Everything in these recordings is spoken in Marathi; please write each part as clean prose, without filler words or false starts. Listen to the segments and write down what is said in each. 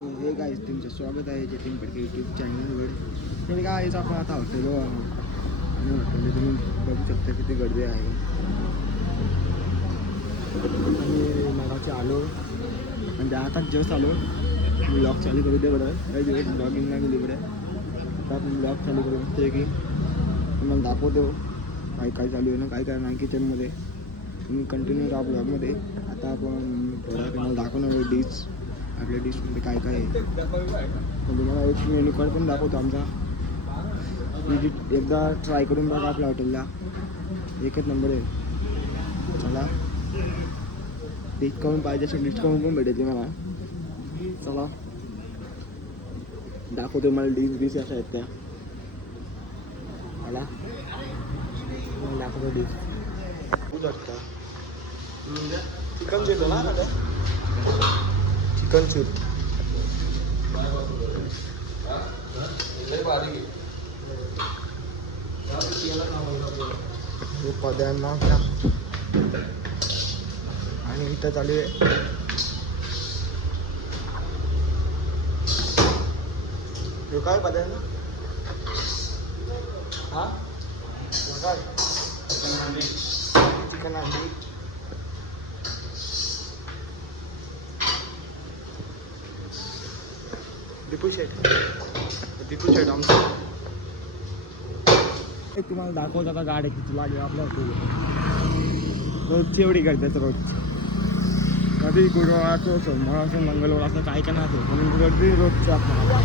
हे गाईज तुमचं स्वागत आहे जतीन पडके यूट्यूब चॅनलवर. तर गाईज आपण आता हॉटेलवर आहोत आणि हॉटेलला तुम्ही बघू शकता किती गर्दी आहे. आणि मगाशी आलो म्हणजे आता जस्ट आलो. ब्लॉग चालू करू दे बरं, काही दिवस ब्लॉगिंग नाही केली बरं. आता आपण ब्लॉग चालू करू ते की तुम्हाला दाखवतो काय काय चालू आहे ना काय काय नाही किचनमध्ये. तुम्ही कंटिन्यू राहा ब्लॉगमध्ये. आता आपण थोडा तुम्हाला दाखवणार डिश, आपल्या डिशमध्ये काय काय आहे. तुम्हाला एक मेन्यू कार्ड पण दाखवतो आमचा. विजिट एकदा ट्राय करून बघा आपल्या हॉटेलला, एकच नंबर आहे. चला डिस्काउंट पाहिजे असेल डिस्काउंट पण भेटेल मला. चला दाखवतो मला डिश अशा आहेत त्या. मला दाखवतो डिश होऊ शकता. चिकन देतो ना काय चिकन सूप पद्यांना आणि इथं चालू आहे काय पद्यांना हा काय चिकन अंडी दीपू शेट आमचं. तुम्हाला दाखवत आता गाड्या किती लागेल आपल्या हॉटेल. रोजची एवढी गर्दी आहे रोज. कधी गुरुवारचं सोमवारचं मंगळवार असं काय काय नसतं पण गर्दी रोजची आपल्याला.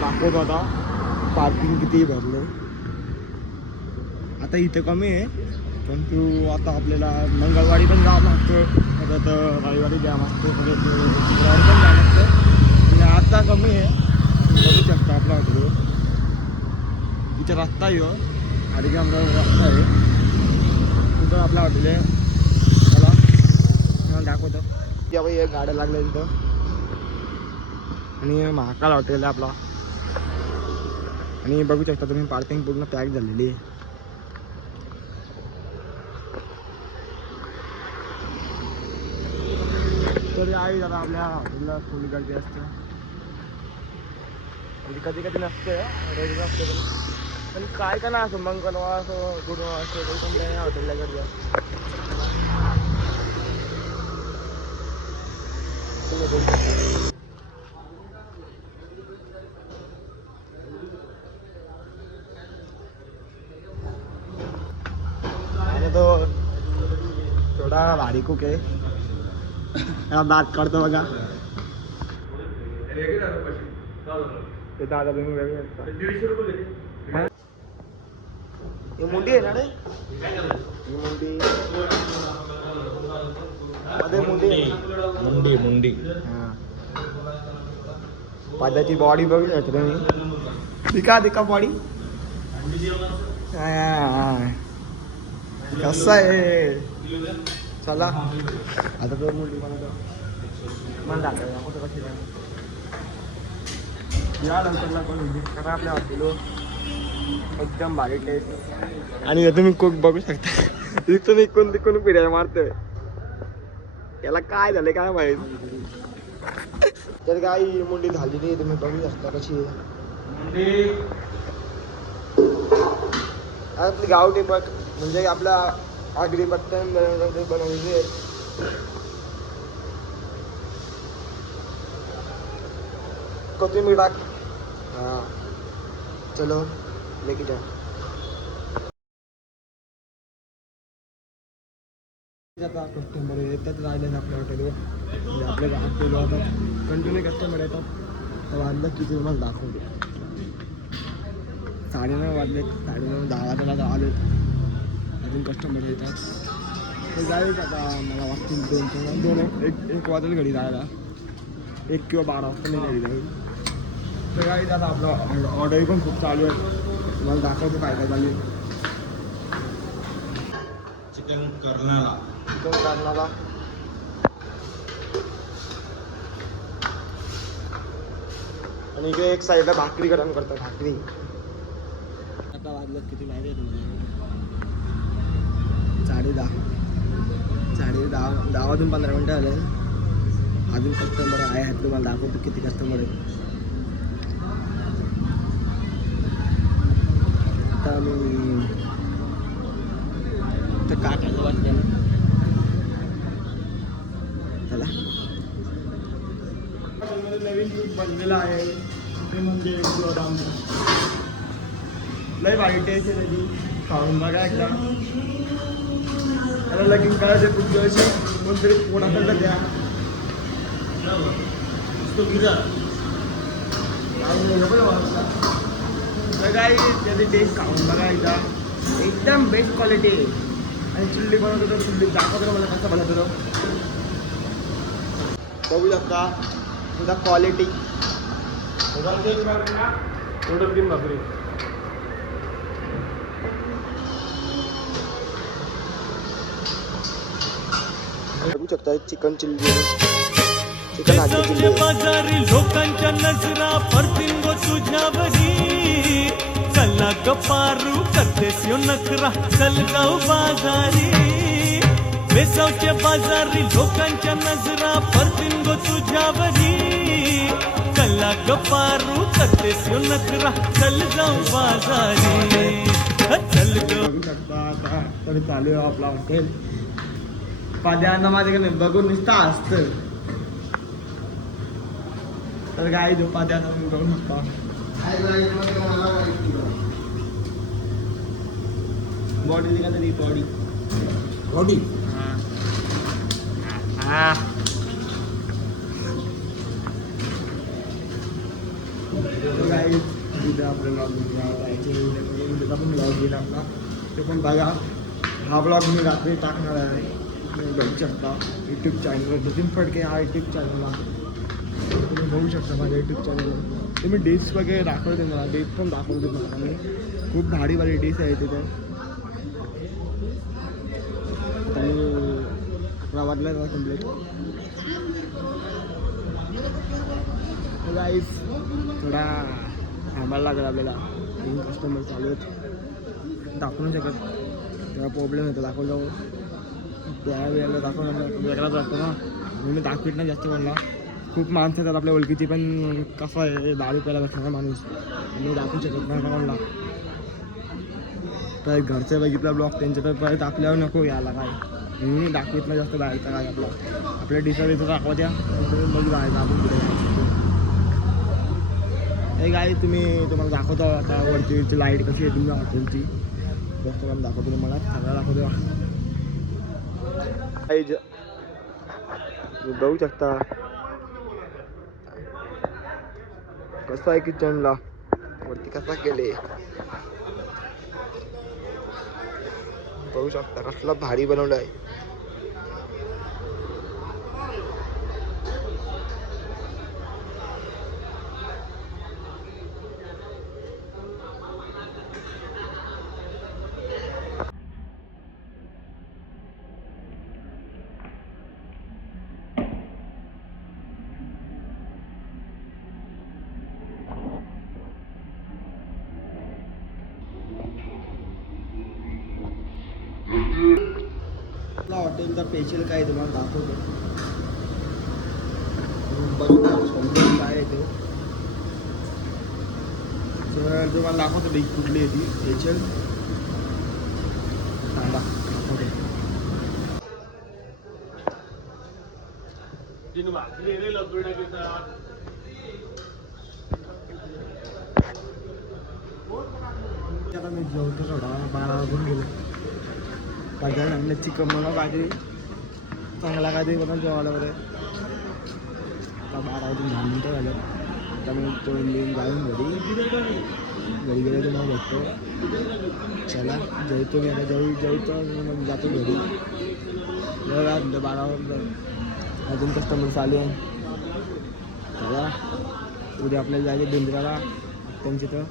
दाखवतो आता पार्किंग किती भरले. आता इथं कमी आहे पण तू आता आपल्याला मंगळवारी पण जावं लागतं, परत रविवारी जावं लागतं, परत शुक्रवारी पण जावं लागतं. आणि आता कमी आहे बघू शकता आपला हॉटेल. इथे रस्ता आहे आणि आमचा रस्ता आहे तिथं आपला हॉटेल आहे. चला तुम्हाला दाखवतो की बाई एक गाड्या लागल्या तिथं. आणि महाकाल हॉटेल आहे आपला. आणि बघू शकता तुम्ही पार्किंग पूर्ण पॅक झालेली आहे. तरी आहे जरा आपल्या हॉटेलला फुल गर्दी असते. म्हणजे कधी कधी नसते रोज असते पण काय का ना असं मंगळवार असं गुरुवार असं पण त्या हॉटेलला गर्दी असते. आणि तो थोडा भारी कुक आहे. दात काढतो बघा ते दादा तुम्ही वेगळे असता. ही मुंडी आहे ना रे, ही मुंडी मध्ये मुंडी मुंडी हां. पादाची बॉडी बघू शकता तुम्ही. दिका बॉडी कसं आहे. चला आता तो मुंडी मला दाखवायला कशी या लवकरला पण करा आपल्या हॉटेल एकदम भारी टेस्ट. आणि तुम्ही कुक बघू शकता तिथून इकून तिकून फिरायला मारतोय. याला काय झालंय काय माहित. तर काय मुंडी झालेली तुम्ही बघू शकता कशी आहे. आपली गावठी बघ म्हणजे आपला आगरी पत्त्यान बनवलेली आहे. कोथिंबीर टाक. हां चलो लेके जा. आता कस्टमर येतात राहिले आपल्या हॉटेलवर. म्हणजे आपल्या हॉटेलवर आता कंटिन्यू कस्टमर येतात. वाजलं किती तुम्हाला दाखवतो. 9:30 वाजले. 9:30 10 वाजता आले अजून कस्टमर येतात. तर जाईल आता मला वाटतील दोन एक वाजेल घडी जायला. 1 किंवा 12 वाजता मी घरी जाईल. तर काही आता आपलं ऑर्डरही पण खूप चालू आहे. मला दाखवतो काय काय चालू आहे. चिकन कर्नाला आणि इकडे एक साईडला भाकरी गरम करतात. भाकरी आता वाजलं किती माहिती आहे तुम्हाला. 10:30 10:30 वाजून 15 मिनटं आले. अजून कस्टमर आहेत, तुम्हाला दाखवतो किती कस्टमर आहेत. आता मी तर काकाला वाटलं चला. नवीन ग्रुप बनलेला आहे ते म्हणजे गोदाम. लय भारी टेस्ट आहे त्याची, खाऊन बघा एकदा. त्याला लगीन करायचे खूप दिवस कोणतरी कोणाकडलं द्या काही त्याची टेस्ट खाऊन बघा एकदा. एकदम बेस्ट क्वालिटी आहे. आणि चिल्ली बनवतो तर चिल्ली दाखवतो मला कसं बनवतो तो बघू शकता. तुझा क्वालिटी भाकरी बघू शकता. चिकन चिल्ली, चिकन बाजारी लोकांच्या नजरा परतीन गो तुझ्यावरी. चला गपारू करतेस यो नखरा चल गाव बाजारी. बेसावच्या बाजारी लोकांच्या नजरा परतीन गो तुझ्यावरी. चला गपारू करतेस यो नखरा चल जाऊ बाजारी. चल बघू शकता. आता तर चालू आहे आपला हॉटेल. पाद्यांना माझ्याकडे बघून नुसतं असतं. तर काय जो पाद्यांना मी बघू शकता. बॉडी दिला तरी बॉडी बॉडी काय उद्या आपल्याला उद्याचा पण ब्लॉग येईल आपला, ते पण बघा. हा ब्लॉग मी रात्री टाकणार आहे. तुम्ही बघू शकता यूट्यूब चॅनलवर. जतीन फडके हा यूट्यूब चॅनल आहे, तुम्ही बघू शकता माझ्या यूट्यूब चॅनलवर. तुम्ही डिश वगैरे दाखवते मला, डिश पण दाखवते मला मी. खूप भारी भारी डिश आहे तिथे. आणि 11 वाजला कम्प्लीट. गाईस थोडा थांबायला लागेल आपल्याला. 3 कस्टमर चालू आहेत. दाखवू नाही शकत, तेव्हा प्रॉब्लेम येतो दाखवल्यावर. त्यावेळेला दाखवणार वेगळाच वाटतो ना, मी दाखवित नाही जास्त कोणाला. खूप माणसं येतात आपल्या ओळखीची, पण कसं आहे दारू प्यायला बसणार माणूस, मी दाखवू शकत नाही कोणाला. तर घरचं बघितला ब्लॉग त्यांच्या, तर परत आपल्यावर नको यायला काय. मी दाखवत नाही जास्त बाहेरचा काय. आपल्या डिसाईडचं दाखवा द्या, मग जायचं आपण पुढे. हे काय तुम्हाला दाखवतो आता वरची लाईट कशी आहे तुमच्या हॉटेलची. जास्त काम दाखवतो तुम्हाला, सगळं दाखवतो. बघू शकता कसं आहे किचनला वरती कसा केले. बघू शकता कसला भारी बनवलं आहे. हॉटेलचा स्पेशल काय तुम्हाला दाखवतो. बघा काय आहे ते. तर तुम्हाला दाखवतो डिश कुठली आहे ती स्पेशल. सांगा दाखवतो. आता मी जेवतो थोडा 12 वाजून गेलो. माझ्या चांगलं चिकन बनवा काहीतरी चांगला काहीतरी बनवा जेवायला वगैरे. आता 12 वाजून 10 मिनटं झालं. आता मी तो लिहून जाऊन घरी गेले तुम्हाला बघतो. चला जेवतो मी आता. जेवतो मग जातो घरी. बघा 12 वाजलं अजून कस्टमर चालू आहे. चला उद्या आपल्याला जायचं बेंद्राला. त्यांची तर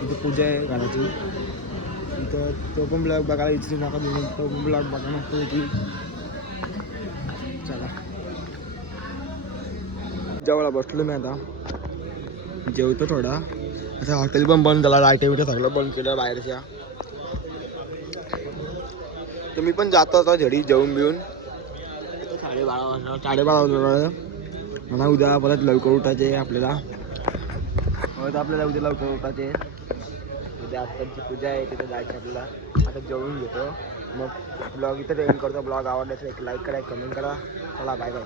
तिथे पूजा आहे घराची. तर तो पण ब्लॉग बघायला इच्छित नका तुम्ही. तो पण ब्लॉग बघा नसतो की. चला जेवायला बसलो मी आता. जेवतो थोडा. असं हॉटेल पण बंद झाला. लाईट बिट सगळं बंद केलं बाहेरच्या. तुम्ही पण जाता आता घरी जेवून बिवून. साडेबारा वाजता मला उद्या परत लवकर उठायचे आपल्याला उद्या लवकर उठायचे. उद्या आत्ताची पूजा आहे तिथे जायची आपल्याला. आता जेवून घेतो मग ब्लॉग इथं एंड करतो. ब्लॉग आवडल्यास एक लाईक करा, कमेंट करा. चला बाय बाय.